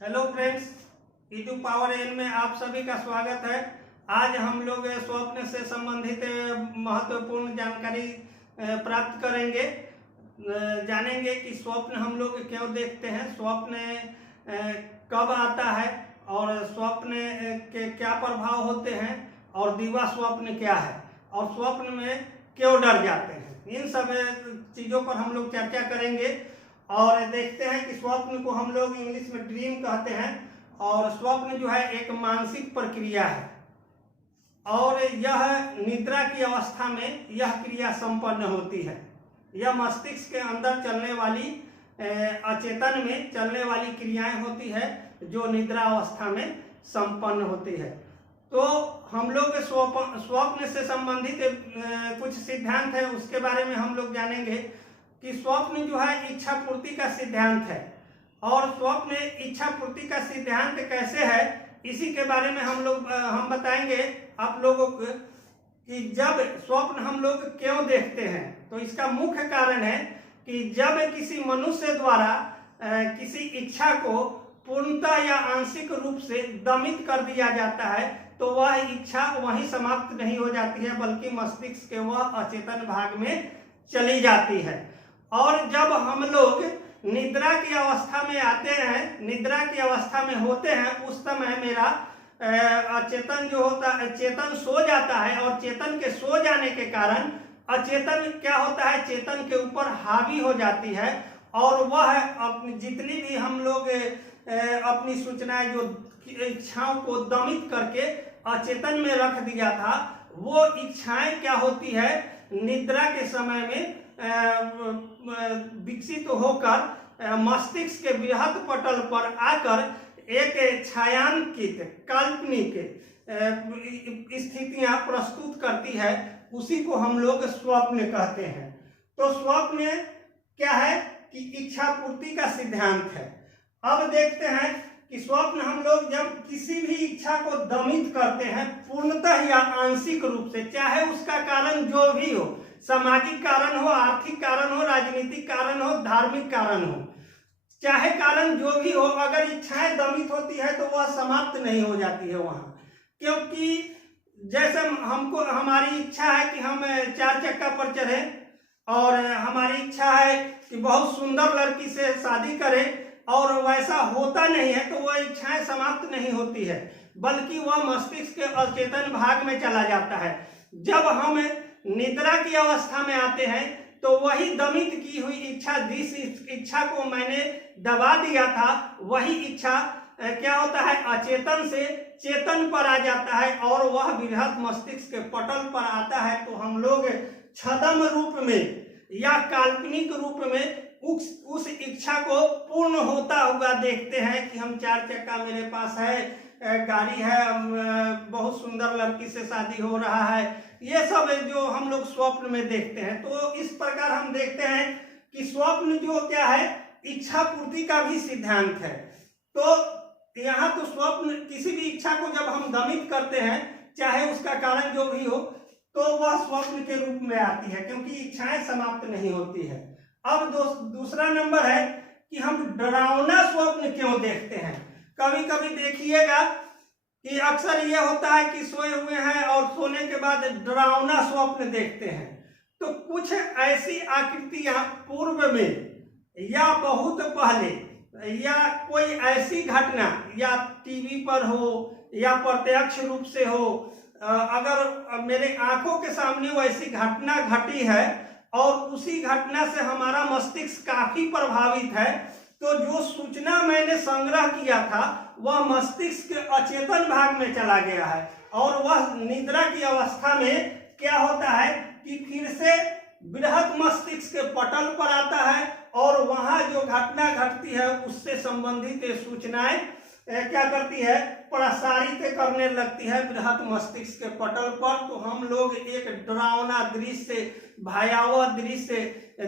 Hello friends, Edu Power N में आप सभी का स्वागत है। आज हम लोग स्वप्न से संबंधित महत्वपूर्ण जानकारी प्राप्त करेंगे। जानेंगे कि स्वप्न हम लोग क्यों देखते हैं, स्वप्न कब आता है और स्वप्न के क्या प्रभाव होते हैं और दिवा स्वप्न क्या है और स्वप्न में क्यों डर जाते हैं। इन सब चीज़ों पर हम लोग चर्चा करेंगे और देखते हैं कि स्वप्न को हम लोग इंग्लिश में ड्रीम कहते हैं और स्वप्न जो है एक मानसिक प्रक्रिया है और यह निद्रा की अवस्था में यह क्रिया संपन्न होती है। यह मस्तिष्क के अंदर चलने वाली अचेतन में चलने वाली क्रियाएं होती है जो निद्रा अवस्था में संपन्न होती है। तो हम लोग स्वप्न से संबंधित कुछ सिद्धांत है, उसके बारे में हम लोग जानेंगे कि स्वप्न जो है इच्छा पूर्ति का सिद्धांत है और स्वप्न इच्छा पूर्ति का सिद्धांत कैसे है इसी के बारे में हम बताएंगे आप लोगों को कि जब स्वप्न हम लोग क्यों देखते हैं। तो इसका मुख्य कारण है कि जब किसी मनुष्य द्वारा किसी इच्छा को पूर्णतः या आंशिक रूप से दमित कर दिया जाता है तो वह इच्छा वहीं समाप्त नहीं हो जाती है बल्कि मस्तिष्क के वह अचेतन भाग में चली जाती है। और जब हम लोग निद्रा की अवस्था में आते हैं, निद्रा की अवस्था में होते हैं, उस समय मेरा अचेतन जो होता है, चेतन सो जाता है और चेतन के सो जाने के कारण अचेतन क्या होता है, चेतन के ऊपर हावी हो जाती है और वह अपनी जितनी भी हम लोग अपनी सूचनाएं जो इच्छाओं को दमित करके अचेतन में रख दिया था, वो इच्छाएं क्या होती है निद्रा के समय में विकसित होकर मस्तिष्क के बृहद पटल पर आकर एक छायांकित काल्पनिक स्थितियां प्रस्तुत करती है। उसी को हम लोग स्वप्न कहते हैं। तो स्वप्न क्या है कि इच्छा पूर्ति का सिद्धांत है। अब देखते हैं कि स्वप्न हम लोग जब किसी भी इच्छा को दमित करते हैं पूर्णतः या आंशिक रूप से, चाहे उसका कारण जो भी हो, सामाजिक कारण हो, आर्थिक कारण हो, राजनीतिक कारण हो, धार्मिक कारण हो, चाहे कारण जो भी हो, अगर इच्छाएं दमित होती है तो वह समाप्त नहीं हो जाती है वहां। क्योंकि जैसे हमको हमारी इच्छा है कि हम 4 चक्का पर चढ़े और हमारी इच्छा है कि बहुत सुंदर लड़की से शादी करें और वैसा होता नहीं है तो वह इच्छाएं समाप्त नहीं होती है बल्कि वह मस्तिष्क के अचेतन भाग में चला जाता है। जब हम निद्रा की अवस्था में आते हैं तो वही दमित की हुई इच्छा, जिस इच्छा को मैंने दबा दिया था, वही इच्छा क्या होता है अचेतन से चेतन पर आ जाता है और वह बृहद मस्तिष्क के पटल पर आता है। तो हम लोग छद्म रूप में या काल्पनिक रूप में उस इच्छा को पूर्ण होता हुआ देखते हैं कि हम 4 चक्का मेरे पास है, गाड़ी है, बहुत सुंदर लड़की से शादी हो रहा है, ये सब जो हम लोग स्वप्न में देखते हैं। तो इस प्रकार हम देखते हैं कि स्वप्न जो क्या है इच्छा पूर्ति का भी सिद्धांत है। तो यहाँ तो स्वप्न किसी भी इच्छा को जब हम दमित करते हैं, चाहे उसका कारण जो भी हो, तो वह स्वप्न के रूप में आती है क्योंकि इच्छाएं समाप्त नहीं होती है। अब दूसरा नंबर है कि हम डरावना स्वप्न क्यों देखते हैं। कभी कभी देखिएगा कि अक्सर यह होता है कि सोए हुए हैं और सोने के बाद डरावना स्वप्न देखते हैं। तो कुछ ऐसी आकृतियां पूर्व में या बहुत पहले या कोई ऐसी घटना या टीवी पर हो या प्रत्यक्ष रूप से हो, अगर मेरे आंखों के सामने वैसी घटना घटी है और उसी घटना से हमारा मस्तिष्क काफी प्रभावित है, तो जो सूचना मैंने संग्रह किया था वह मस्तिष्क के अचेतन भाग में चला गया है और वह निद्रा की अवस्था में क्या होता है कि फिर से बृहद मस्तिष्क के पटल पर आता है और वहां जो घटना घटती है उससे संबंधित सूचनाएं क्या करती है प्रसारित करने लगती है बृहद मस्तिष्क के पटल पर। तो हम लोग एक डरावना दृश्य, भयावह दृश्य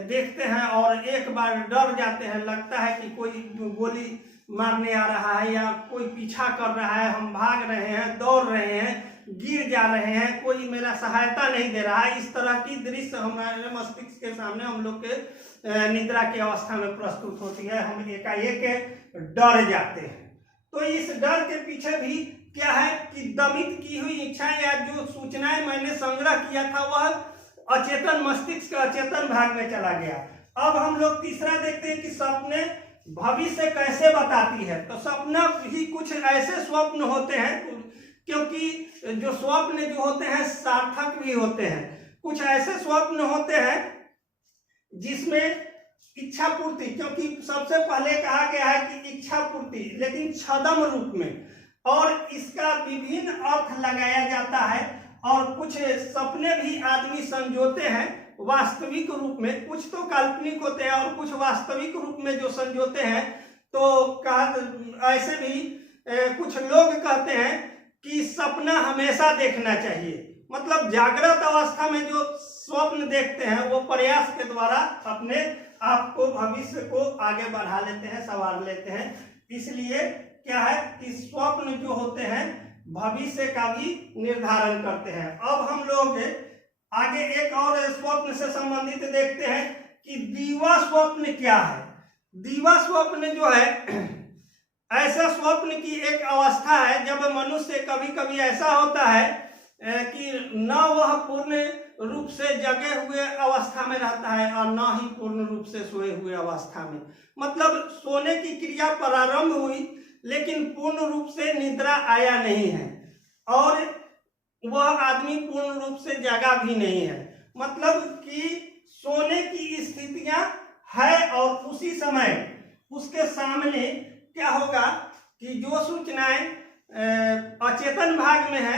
देखते हैं और एक बार डर जाते हैं, लगता है कि कोई गोली मारने आ रहा है या कोई पीछा कर रहा है, हम भाग रहे हैं, दौड़ रहे हैं, गिर जा रहे हैं, कोई मेरा सहायता नहीं दे रहा है। इस तरह की दृश्य हमारे मस्तिष्क के सामने हम लोग के निद्रा की अवस्था में प्रस्तुत होती है। हम एकाएक डर जाते हैं। तो इस डर के पीछे भी क्या है कि दमित की हुई इच्छाएं या जो सूचनाएं मैंने संग्रह किया था वह अचेतन मस्तिष्क के अचेतन भाग में चला गया। अब हम लोग तीसरा देखते हैं कि सपने भविष्य कैसे बताती है। तो सपना भी कुछ ऐसे स्वप्न होते हैं, क्योंकि जो स्वप्न जो होते हैं सार्थक भी होते हैं। कुछ ऐसे स्वप्न होते हैं जिसमें इच्छा पूर्ति, क्योंकि सबसे पहले कहा गया है कि इच्छा पूर्ति, लेकिन छद्म रूप में, और इसका विभिन्न अर्थ लगाया जाता है। और कुछ सपने भी आदमी संजोते हैं वास्तविक रूप में, कुछ तो काल्पनिक होते हैं और कुछ वास्तविक रूप में जो संजोते हैं। तो कहा ऐसे भी कुछ लोग कहते हैं कि सपना हमेशा देखना चाहिए, मतलब जागृत अवस्था में जो स्वप्न देखते हैं वो प्रयास के द्वारा अपने आप को भविष्य को आगे बढ़ा लेते हैं, संवार लेते हैं। इसलिए क्या है कि स्वप्न जो होते हैं भविष्य का भी निर्धारण करते हैं। अब हम लोग आगे एक और स्वप्न से संबंधित देखते हैं कि दीवा स्वप्न क्या है। दीवा स्वप्न जो है ऐसा स्वप्न की एक अवस्था है जब मनुष्य कभी कभी ऐसा होता है कि न वह पूर्ण रूप से जगे हुए अवस्था में रहता है और न ही पूर्ण रूप से सोए हुए अवस्था में, मतलब सोने की क्रिया प्रारंभ हुई लेकिन पूर्ण रूप से निद्रा आया नहीं है और वह आदमी पूर्ण रूप से जगा भी नहीं है। मतलब कि सोने की स्थितियां है और उसी समय उसके सामने क्या होगा कि जो सूचनाएं अचेतन भाग में है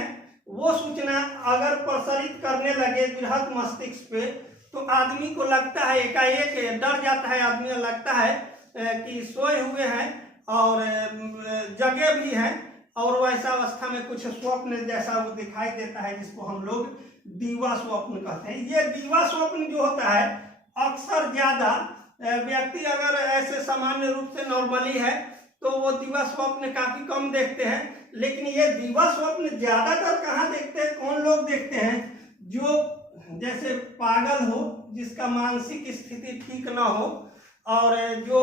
वो सूचना अगर प्रसारित करने लगे बृहद मस्तिष्क पे तो आदमी को लगता है, एकाएक डर जाता है, आदमी को लगता है कि सोए हुए हैं और जगे भी हैं, और वैसा अवस्था में कुछ स्वप्न जैसा वो दिखाई देता है जिसको हम लोग दीवा स्वप्न कहते हैं। ये दीवा स्वप्न जो होता है अक्सर ज्यादा व्यक्ति अगर ऐसे सामान्य रूप से नॉर्मली है तो वो दीवा स्वप्न काफी कम देखते हैं, लेकिन ये दीवा स्वप्न ज्यादातर कहाँ देखते हैं, कौन लोग देखते हैं, जो जैसे पागल हो, जिसका मानसिक स्थिति ठीक ना हो और जो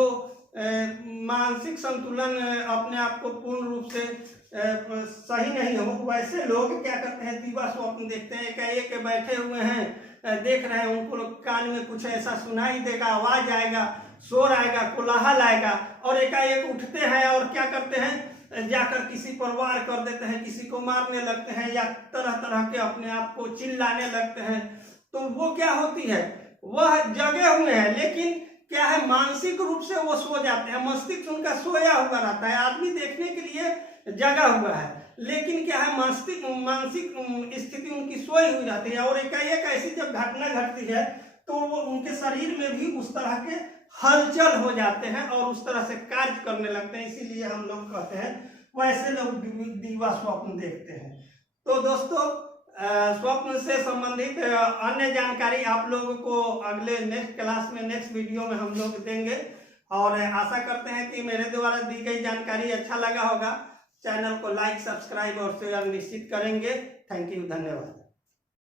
मानसिक संतुलन अपने आप को पूर्ण रूप से सही नहीं हो, वैसे लोग क्या करते हैं दीवा स्वप्न देखते हैं। एकाएक बैठे हुए हैं, देख रहे हैं, उनको कान में कुछ ऐसा सुनाई देगा, आवाज आएगा, शोर आएगा, कोलाहल आएगा और एकाएक उठते हैं और क्या करते हैं, जाकर किसी पर वार कर देते हैं, किसी को मारने लगते हैं या तरह तरह के अपने आप को चिल्लाने लगते हैं। तो वो क्या होती है, वह जगे हुए हैं लेकिन क्या है मानसिक रूप से वो सो जाते हैं, मस्तिष्क उनका सोया हुआ रहता है, आदमी देखने के लिए जगा हुआ है लेकिन क्या है मानसिक स्थिति उनकी सोई हुई रहती है। और एकाएक ऐसी जब घटना घटती है तो वो उनके शरीर में भी उस तरह के हलचल हो जाते हैं और उस तरह से कार्य करने लगते हैं, इसीलिए हम लोग कहते हैं वैसे लोग दीवा स्वप्न देखते हैं। तो दोस्तों स्वप्न से संबंधित अन्य जानकारी आप लोगों को अगले नेक्स्ट क्लास में, नेक्स्ट वीडियो में हम लोग देंगे और आशा करते हैं कि मेरे द्वारा दी गई जानकारी अच्छा लगा होगा। चैनल को लाइक, सब्सक्राइब और शेयर निश्चित करेंगे। थैंक यू, धन्यवाद।